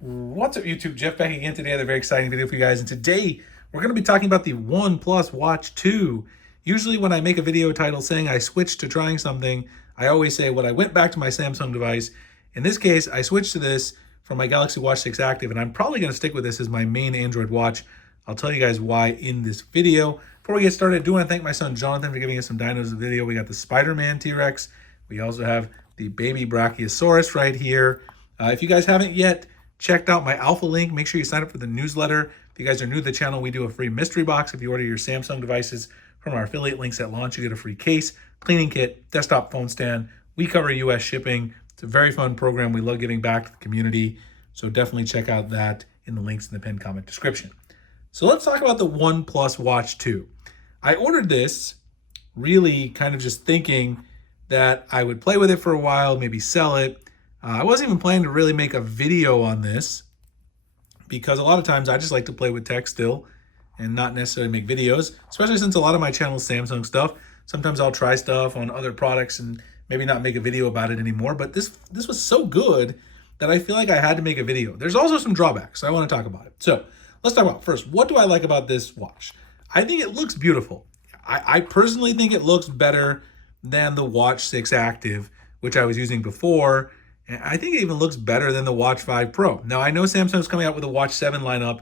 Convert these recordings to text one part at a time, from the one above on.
What's up, YouTube? Jeff back again today. I have a very exciting video for you guys. And today we're going to be talking about the OnePlus Watch 2. Usually when I make a video title saying I switched to trying something, I always say, well, I went back to my Samsung device. In this case, I switched to this from my Galaxy Watch 6 Active, and I'm probably going to stick with this as my main Android watch. I'll tell you guys why in this video. Before we get started, I do want to thank my son Jonathan for giving us some dinos in the video. We got the Spider-Man T-Rex. We also have the baby Brachiosaurus right here. If you guys haven't yet checked out my alpha link, make sure you sign up for the newsletter. If you guys are new to the channel, we do a free mystery box. If you order your Samsung devices from our affiliate links at launch, you get a free case, cleaning kit, desktop phone stand. We cover US shipping. It's a very fun program. We love giving back to the community. So definitely check out that in the links in the pinned comment description. So let's talk about the OnePlus Watch 2. I ordered this really kind of just thinking that I would play with it for a while, maybe sell it. I wasn't even planning to really make a video on this because a lot of times I just like to play with tech still and not necessarily make videos, especially since a lot of my channel is Samsung stuff. Sometimes I'll try stuff on other products and maybe not make a video about it anymore, but this was so good that I feel like I had to make a video. There's also some drawbacks, so I want to talk about it. So let's talk about first, what do I like about this watch? I think it looks beautiful. I personally think it looks better than the Watch 6 Active, which I was using before. And I think it even looks better than the Watch 5 Pro. Now, I know Samsung's coming out with a Watch 7 lineup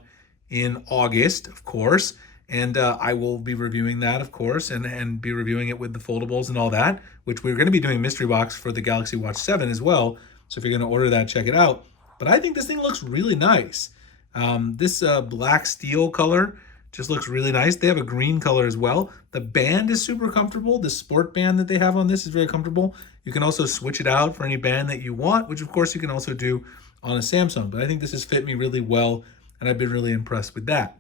in August, of course, and I will be reviewing that, of course, and be reviewing it with the foldables and all that, which we're going to be doing mystery box for the Galaxy Watch 7 as well. So if you're going to order that, check it out. But I think this thing looks really nice. This black steel color just looks really nice. They have a green color as well. The band is super comfortable. The sport band that they have on this is very comfortable. You can also switch it out for any band that you want, which of course you can also do on a Samsung. But I think this has fit me really well, and I've been really impressed with that.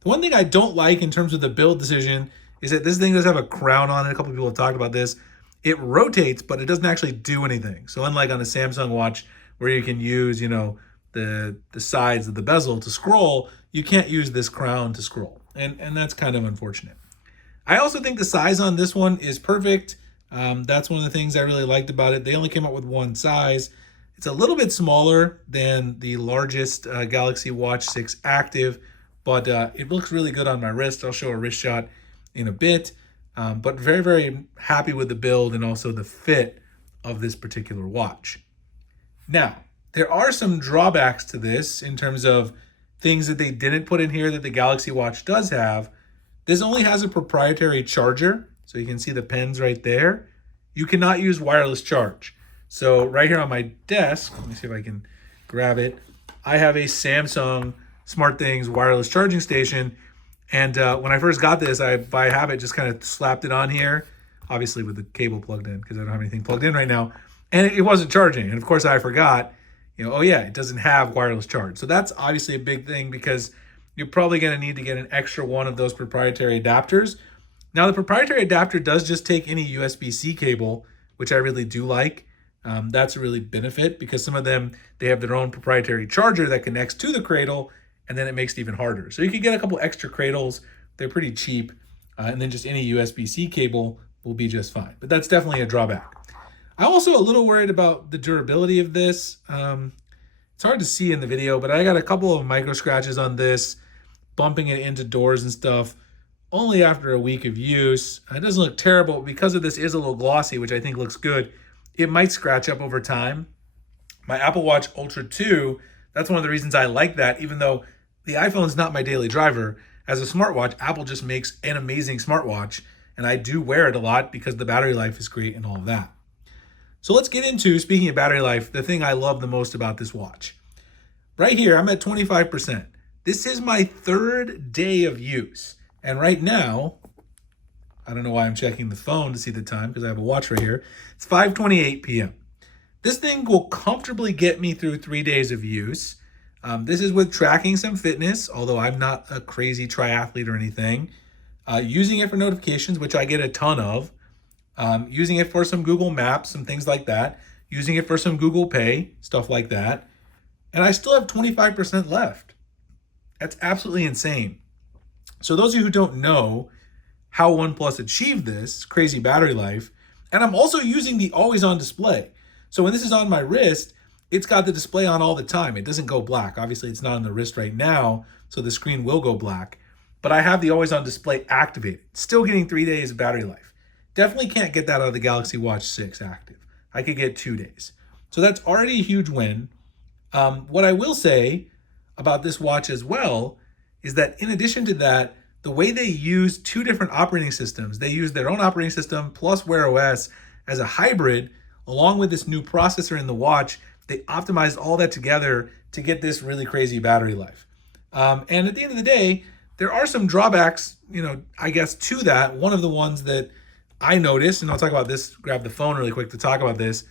The one thing I don't like in terms of the build decision is that this thing does have a crown on it. A couple of people have talked about this. It rotates, but it doesn't actually do anything. So unlike on a Samsung watch where you can use, the sides of the bezel to scroll, you can't use this crown to scroll. And that's kind of unfortunate. I also think the size on this one is perfect. That's one of the things I really liked about it. They only came out with one size. It's a little bit smaller than the largest Galaxy Watch 6 Active, but it looks really good on my wrist. I'll show a wrist shot in a bit, but very, very happy with the build and also the fit of this particular watch. Now, there are some drawbacks to this in terms of things that they didn't put in here that the Galaxy Watch does have. This only has a proprietary charger, so you can see the pins right there. You cannot use wireless charge. So right here on my desk, let me see if I can grab it. I have a Samsung SmartThings wireless charging station. And when I first got this, I, by habit, just kind of slapped it on here, obviously with the cable plugged in because I don't have anything plugged in right now. And it wasn't charging. And of course I forgot, oh yeah, it doesn't have wireless charge. So that's obviously a big thing because you're probably going to need to get an extra one of those proprietary adapters. Now, the proprietary adapter does just take any USB-C cable, which I really do like. That's a really benefit because some of them, they have their own proprietary charger that connects to the cradle, and then it makes it even harder. So you can get a couple extra cradles. They're pretty cheap, and then just any USB-C cable will be just fine. But that's definitely a drawback. I'm also a little worried about the durability of this. It's hard to see in the video, but I got a couple of micro scratches on this, bumping it into doors and stuff, only after a week of use. It doesn't look terrible. Because of this is a little glossy, which I think looks good, it might scratch up over time. My Apple Watch Ultra 2, that's one of the reasons I like that, even though the iPhone is not my daily driver. As a smartwatch, Apple just makes an amazing smartwatch, and I do wear it a lot because the battery life is great and all of that. So let's get into, speaking of battery life, the thing I love the most about this watch. Right here, I'm at 25%. This is my third day of use. And right now, I don't know why I'm checking the phone to see the time because I have a watch right here. It's 5:28 p.m. This thing will comfortably get me through 3 days of use. This is with tracking some fitness, although I'm not a crazy triathlete or anything. Using it for notifications, which I get a ton of. Using it for some Google Maps, some things like that. Using it for some Google Pay, stuff like that. And I still have 25% left. That's absolutely insane. So those of you who don't know how OnePlus achieved this crazy battery life, and I'm also using the always on display. So when this is on my wrist, it's got the display on all the time. It doesn't go black. Obviously, it's not on the wrist right now, so the screen will go black. But I have the always on display activated. Still getting 3 days of battery life. Definitely can't get that out of the Galaxy Watch 6 active. I could get 2 days. So that's already a huge win. What I will say about this watch as well is that in addition to that, the way they use 2 different operating systems, they use their own operating system plus Wear OS as a hybrid, along with this new processor in the watch. They optimized all that together to get this really crazy battery life. And at the end of the day, there are some drawbacks, I guess, to that. One of the ones that I noticed, and I'll talk about this, grab the phone really quick to talk about this.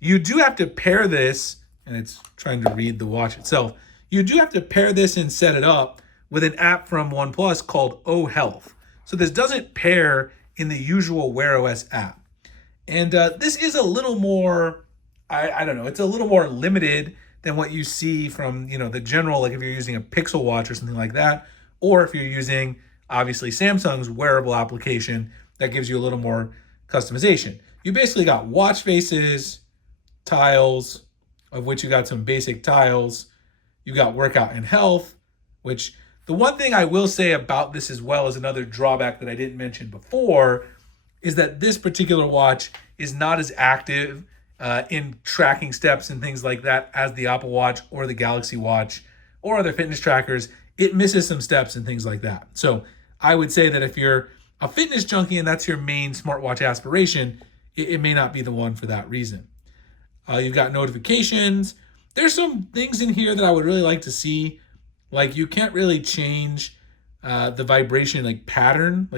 You do have to pair this, and it's trying to read the watch itself. You do have to pair this and set it up with an app from OnePlus called O Health. So this doesn't pair in the usual Wear OS app. And this is a little more, I don't know, it's a little more limited than what you see from, the general, like if you're using a Pixel watch or something like that, or if you're using, obviously, Samsung's wearable application that gives you a little more customization. You basically got watch faces, tiles, of which you got some basic tiles. You got workout and health, which the one thing I will say about this as well as another drawback that I didn't mention before is that this particular watch is not as active in tracking steps and things like that as the Apple Watch or the Galaxy Watch or other fitness trackers. It misses some steps and things like that. So I would say that if you're a fitness junkie and that's your main smartwatch aspiration, it may not be the one for that reason. You've got notifications. There's some things in here that I would really like to see. Like you can't really change the vibration pattern.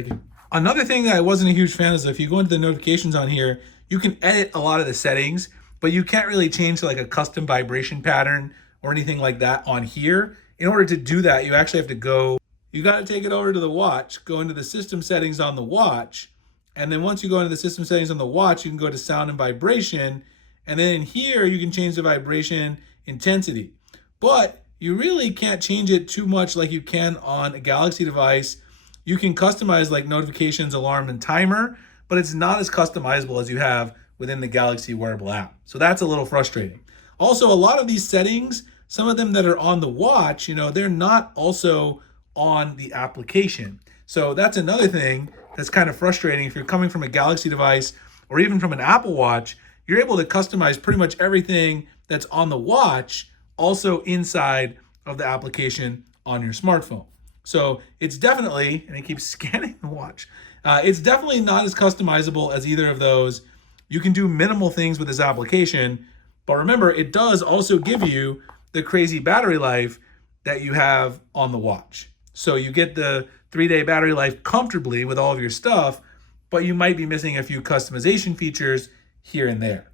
Another thing that I wasn't a huge fan is if you go into the notifications on here, you can edit a lot of the settings, but you can't really change a custom vibration pattern or anything like that on here. In order to do that, you actually have to you got to take it over to the watch, go into the system settings on the watch. And then once you go into the system settings on the watch, you can go to sound and vibration. And then in here, you can change the vibration intensity. But you really can't change it too much like you can on a Galaxy device. You can customize notifications, alarm, and timer, but it's not as customizable as you have within the Galaxy wearable app. So that's a little frustrating. Also, a lot of these settings, some of them that are on the watch, they're not also on the application. So that's another thing that's kind of frustrating. If you're coming from a Galaxy device or even from an Apple Watch, you're able to customize pretty much everything that's on the watch also inside of the application on your smartphone. So it's definitely, and it keeps scanning the watch, it's definitely not as customizable as either of those. You can do minimal things with this application, but remember, it does also give you the crazy battery life that you have on the watch. So you get the 3-day battery life comfortably with all of your stuff, but you might be missing a few customization features here and there.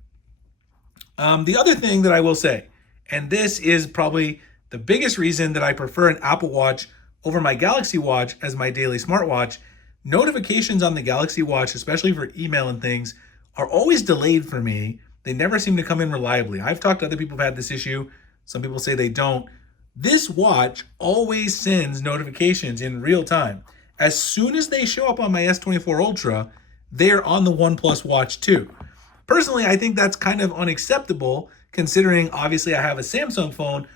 The other thing that I will say, and this is probably the biggest reason that I prefer an Apple Watch over my Galaxy Watch as my daily smartwatch, notifications on the Galaxy Watch, especially for email and things, are always delayed for me. They never seem to come in reliably. I've talked to other people who've had this issue. Some people say they don't. This watch always sends notifications in real time. As soon as they show up on my S24 Ultra, they're on the OnePlus Watch 2. Personally, I think that's kind of unacceptable considering obviously I have a Samsung phone.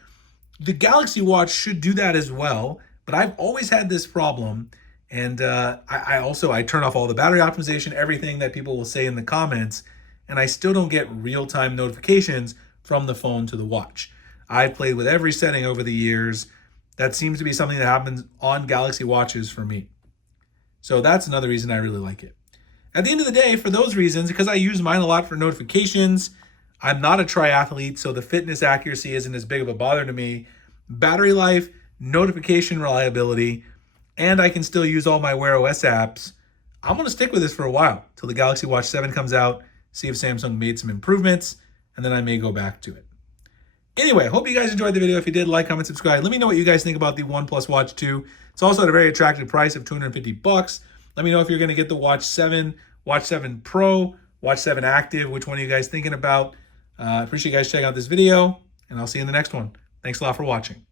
The Galaxy Watch should do that as well, but I've always had this problem. And I turn off all the battery optimization, everything that people will say in the comments, and I still don't get real-time notifications from the phone to the watch. I've played with every setting over the years. That seems to be something that happens on Galaxy Watches for me. So that's another reason I really like it. At the end of the day, for those reasons, because I use mine a lot for notifications, I'm not a triathlete, so the fitness accuracy isn't as big of a bother to me. Battery life, notification reliability, and I can still use all my Wear OS apps. I'm going to stick with this for a while till the Galaxy Watch 7 comes out, see if Samsung made some improvements, and then I may go back to it. Anyway, hope you guys enjoyed the video. If you did, like, comment, subscribe. Let me know what you guys think about the OnePlus Watch 2. It's also at a very attractive price of $250. Let me know if you're going to get the Watch 7, Watch 7 Pro, Watch 7 Active. Which one are you guys thinking about? I appreciate you guys checking out this video, and I'll see you in the next one. Thanks a lot for watching.